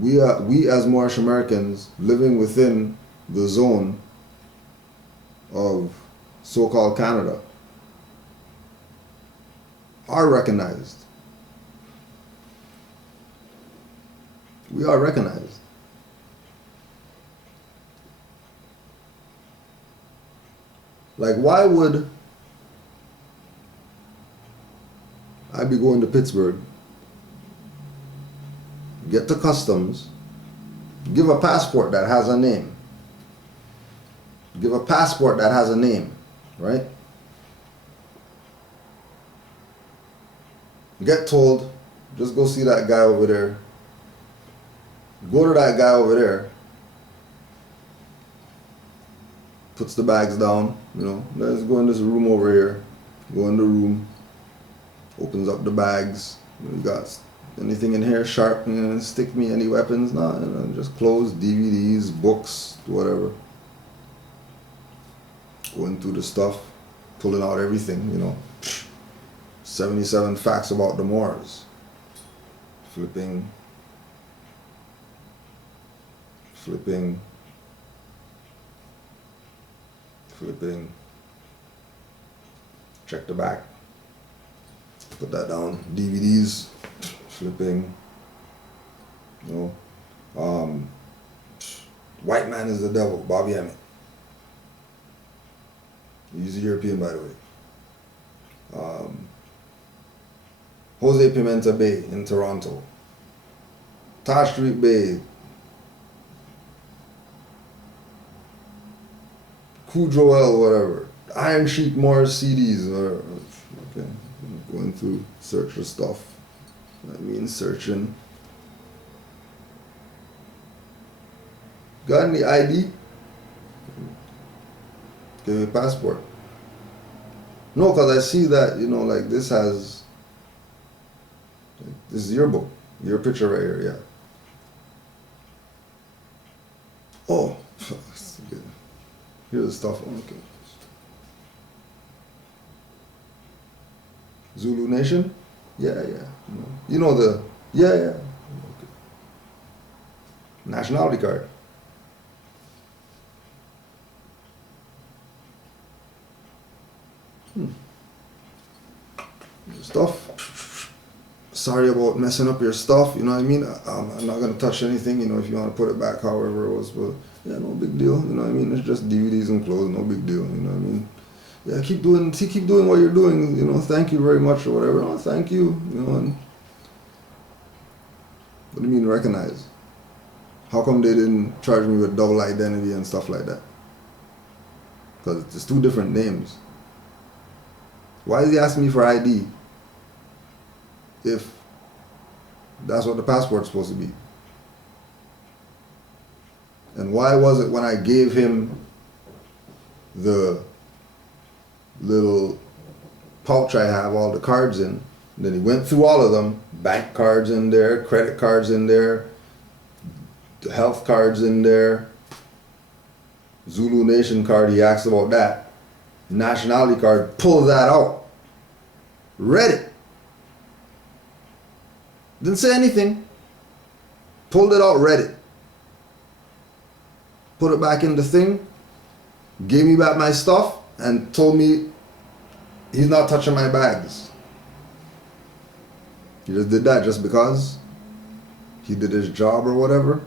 we as Moorish Americans living within the zone of so-called Canada are recognized. We are recognized. Like, why would I be going to Pittsburgh, get to customs, give a passport that has a name, give a passport that has a name, right? Get told, just go see that guy over there. Go to that guy over there. Puts the bags down, you know. Let's go in this room over here. Go in the room. Opens up the bags. You got anything in here sharp? You know, stick me any weapons? No, you know, just clothes, DVDs, books, whatever. Going through the stuff, pulling out everything, you know. 77 facts about the Moors. Flipping. Check the back. Put that down. DVDs. Flipping. You know. White Man is the Devil. Bobby Emmett. He's a European, by the way. Jose Pimenta Bay in Toronto. Taj Street Bay. Cujo L, whatever. Iron Sheik Morris CDs, whatever. Okay. Going through, search for stuff. I mean, searching. Got any ID? Give me a passport. No, because I see that, you know, like this has, like, this is your book, your picture right here, yeah. Oh, here's the stuff. Okay. Zulu Nation? Yeah. You know the, yeah. Okay. Nationality card. Stuff. Sorry about messing up your stuff, you know what I mean? I'm not going to touch anything, you know, if you want to put it back however it was, but yeah, no big deal, you know what I mean? It's just DVDs and clothes, no big deal, you know what I mean? Yeah, keep doing what you're doing, you know, thank you very much or whatever. No, thank you, you know, and what do you mean recognize? How come they didn't charge me with double identity and stuff like that? Because it's two different names. Why is he asking me for ID if that's what the passport's supposed to be? And why was it when I gave him the little pouch I have all the cards in, then he went through all of them, bank cards in there, credit cards in there, the health cards in there, Zulu Nation card, he asked about that. Nationality card, pull that out. Read it. Didn't say anything. Pulled it out, read it. Put it back in the thing. Gave me back my stuff and told me he's not touching my bags. He just did that just because he did his job or whatever.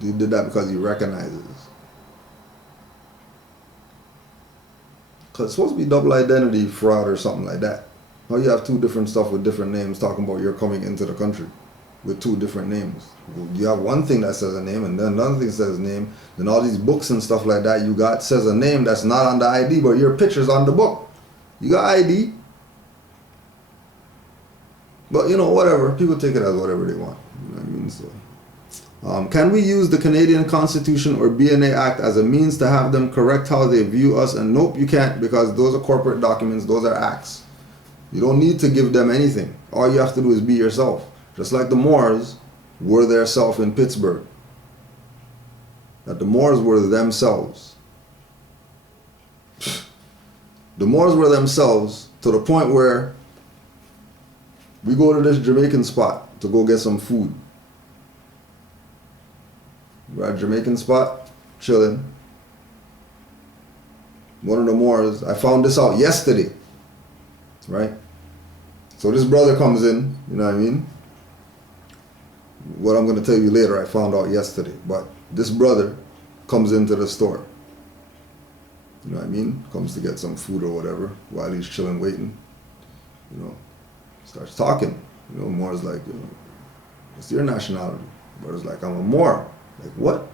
He did that because he recognizes. Because it's supposed to be double identity fraud or something like that. How you have two different stuff with different names talking about you're coming into the country with two different names. You have one thing that says a name and then another thing says a name. Then all these books and stuff like that you got says a name that's not on the ID, but your picture's on the book. You got ID. But you know, whatever. People take it as whatever they want. You know what I mean? So. Can we use the Canadian Constitution or BNA Act as a means to have them correct how they view us? And nope, you can't, because those are corporate documents, those are acts. You don't need to give them anything. All you have to do is be yourself. Just like the Moors were their self in Pittsburgh. That the Moors were themselves. The Moors were themselves to the point where we go to this Jamaican spot to go get some food. We're at a Jamaican spot, chilling. One of the Moors, I found this out yesterday, right? So this brother comes in, you know what I mean? What I'm going to tell you later, I found out yesterday. But this brother comes into the store. You know what I mean? Comes to get some food or whatever while he's chilling, waiting. You know, starts talking. You know, Moor's like, you know, what's your nationality? Brother's like, I'm a Moor. Like, what?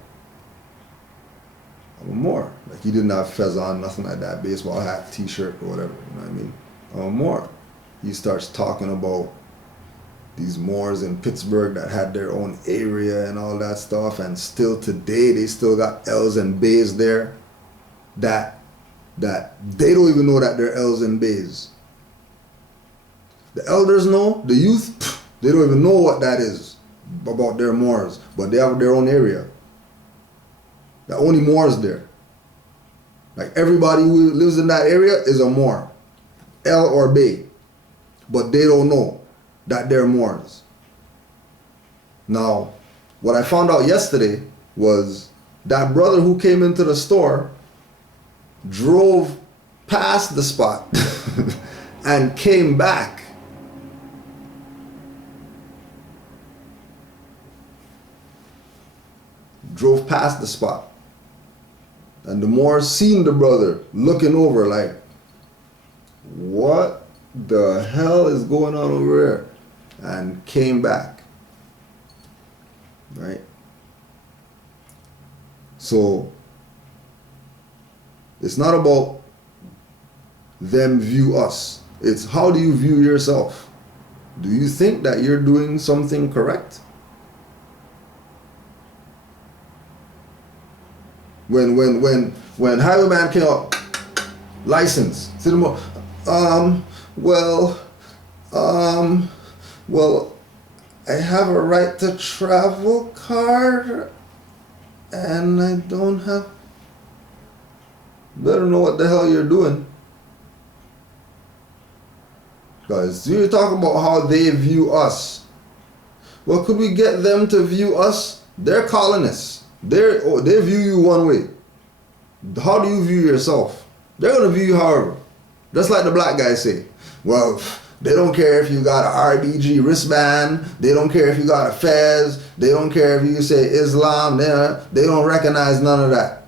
I'm a Moor. Like, he didn't have fez on, nothing like that, baseball hat, t-shirt or whatever. You know what I mean? I'm a Moor. He starts talking about these Moors in Pittsburgh that had their own area and all that stuff, and still today they still got L's and B's there that they don't even know that they're L's and B's. The elders know, the youth, they don't even know what that is about their Moors, but they have their own area. The only Moors there. Like everybody who lives in that area is a Moor, L or B, but they don't know that they're Moors. Now, what I found out yesterday was that brother who came into the store drove past the spot and came back. Drove past the spot. And the Moors seen the brother looking over like, what the hell is going on over there? And came back. Right? So it's not about them view us. It's how do you view yourself? Do you think that you're doing something correct? When Highwayman came up, license, well, I have a right to travel card, and I don't have. Better know what the hell you're doing. Guys, you're talking about how they view us. Well, could we get them to view us? They're colonists. They view you one way. How do you view yourself? They're going to view you however. Just like the black guys say. Well, they don't care if you got an RBG wristband. They don't care if you got a fez. They don't care if you say Islam. They don't recognize none of that.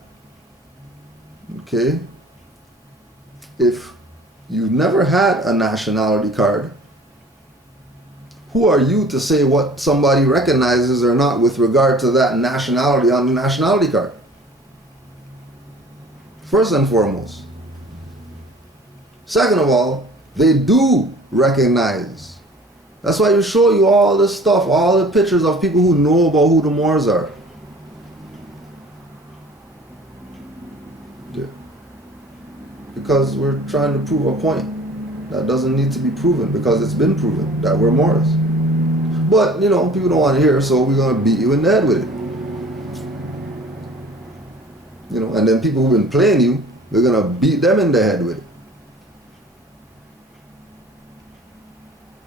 Okay? If you've never had a nationality card, who are you to say what somebody recognizes or not with regard to that nationality on the nationality card? First and foremost. Second of all, they do recognize. That's why you show you all this stuff, all the pictures of people who know about who the Moors are. Yeah. Because we're trying to prove a point that doesn't need to be proven, because it's been proven that we're Moors. But, you know, people don't want to hear, so we're going to beat you in the head with it. You know, and then people who've been playing you, we're going to beat them in the head with it.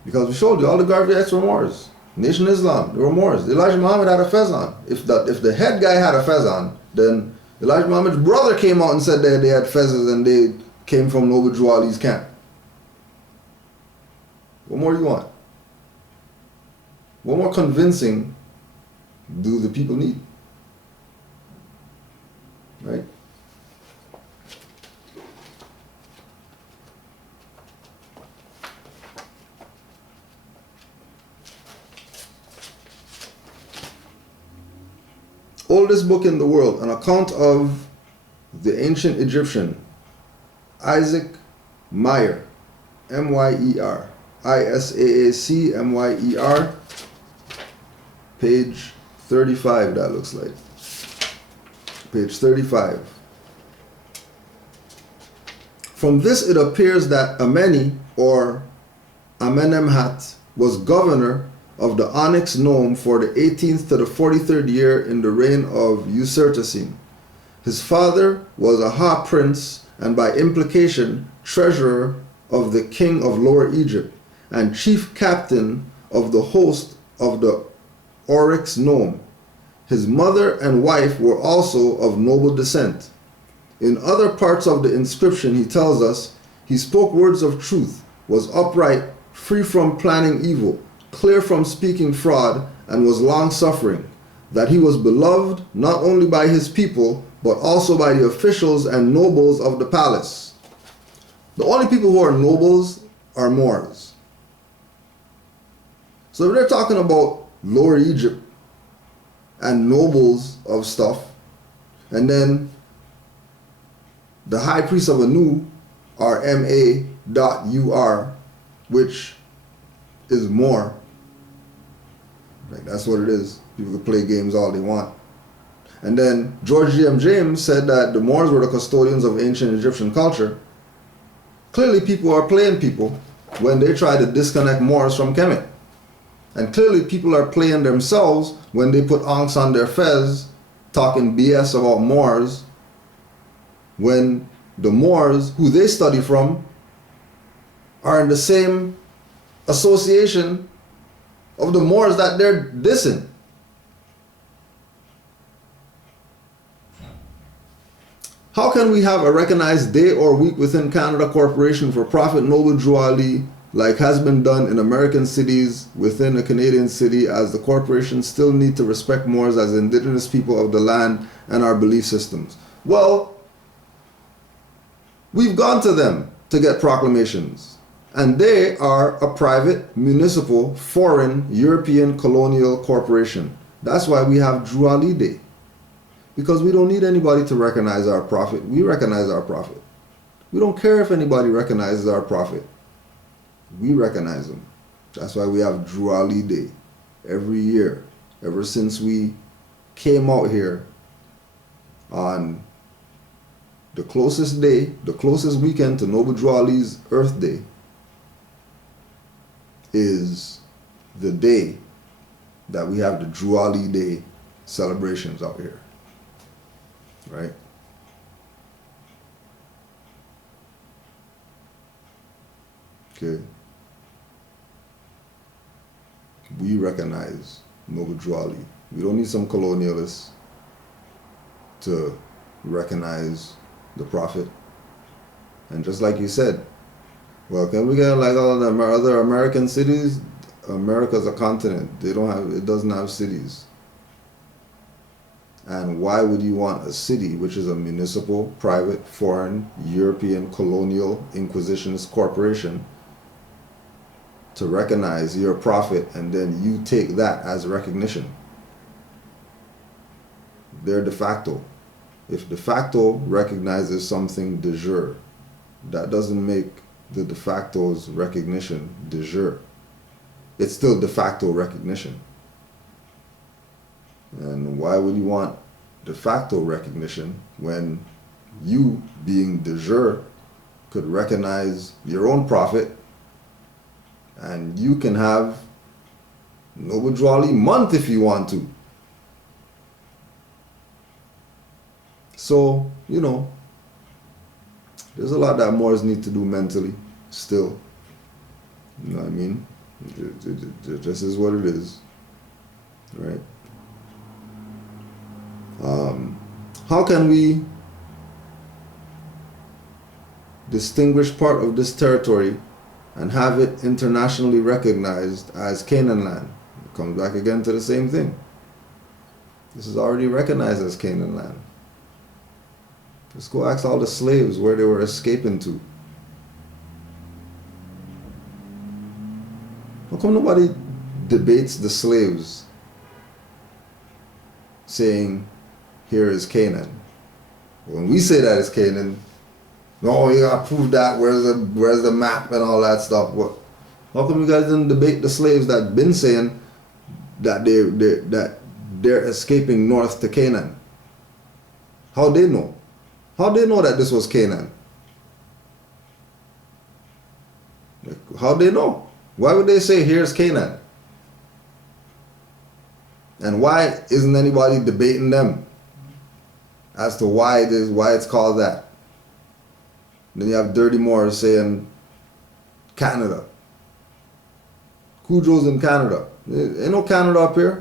Because we showed you all the Garveyettes were Moors. Nation of Islam, they were Moors. Elijah Muhammad had a fez on. If the head guy had a fez on, then Elijah Muhammad's brother came out and said that they had fezzes and they came from Noble Drew Ali's camp. What more do you want? What more convincing do the people need? Right? Oldest book in the world, an account of the ancient Egyptian, Isaac Meyer, M-Y-E-R, I-S-A-A-C-M-Y-E-R, page 35, that looks like. Page 35. From this it appears that Ameni, or Amenemhat, was governor of the Onyx Nome for the 18th to the 43rd year in the reign of Usertesen. His father was a Ha prince, and by implication treasurer of the king of Lower Egypt, and chief captain of the host of the oryx gnome. His mother and wife were also of noble descent. In other parts of the inscription, he tells us, he spoke words of truth, was upright, free from planning evil, clear from speaking fraud, and was long-suffering, that he was beloved not only by his people, but also by the officials and nobles of the palace. The only people who are nobles are Moors. So if they're talking about Lower Egypt and nobles of stuff, and then the high priest of Anu are M.A.U.R., which is Moor. Like, that's what it is. People can play games all they want. And then George G.M. James said that the Moors were the custodians of ancient Egyptian culture. Clearly people are playing people when they try to disconnect Moors from Kemet. And clearly people are playing themselves when they put ankhs on their fez, talking BS about Moors, when the Moors, who they study from, are in the same association of the Moors that they're dissing. How can we have a recognized day or week within Canada Corporation for Prophet Noble Drew Ali, like has been done in American cities within a Canadian city, as the corporation still need to respect Moors as indigenous people of the land and our belief systems? Well, we've gone to them to get proclamations, and they are a private, municipal, foreign, European colonial corporation. That's why we have Drew Ali Day. Because we don't need anybody to recognize our prophet. We recognize our prophet. We don't care if anybody recognizes our prophet. We recognize him. That's why we have Drew Ali Day every year. Ever since we came out here on the closest day, the closest weekend to Noble Drew Ali's Earth Day is the day that we have the Drew Ali Day celebrations out here. Right? Okay. We recognize Noble Drew Ali. We don't need some colonialists to recognize the prophet. And just like you said, well, can we get like all the other American cities? America's a continent. It doesn't have cities. And why would you want a city, which is a municipal, private, foreign, European, colonial, inquisitionist corporation, to recognize your prophet and then you take that as recognition? They're de facto. If de facto recognizes something de jure, that doesn't make the de facto's recognition de jure. It's still de facto recognition. And why would you want de facto recognition when you, being de jure, could recognize your own prophet, and you can have Noble Drew Ali month if you want to? So, you know, there's a lot that Moors need to do mentally still. You know what I mean? It just is what it is. Right? How can we distinguish part of this territory and have it internationally recognized as Canaanland? It comes back again to the same thing. This is already recognized as Canaanland. Let's go ask all the slaves where they were escaping to. How come nobody debates the slaves saying, here is Canaan? When we say that it's Canaan, no, you gotta prove that, where's the map and all that stuff. What? How come you guys didn't debate the slaves that been saying that they're escaping north to Canaan? How they know? How they know that this was Canaan? How they know? Why would they say here's Canaan? And why isn't anybody debating them as to why it's called that? Then you have Dirty Moors saying Canada. Cujo's in Canada. Ain't no Canada up here.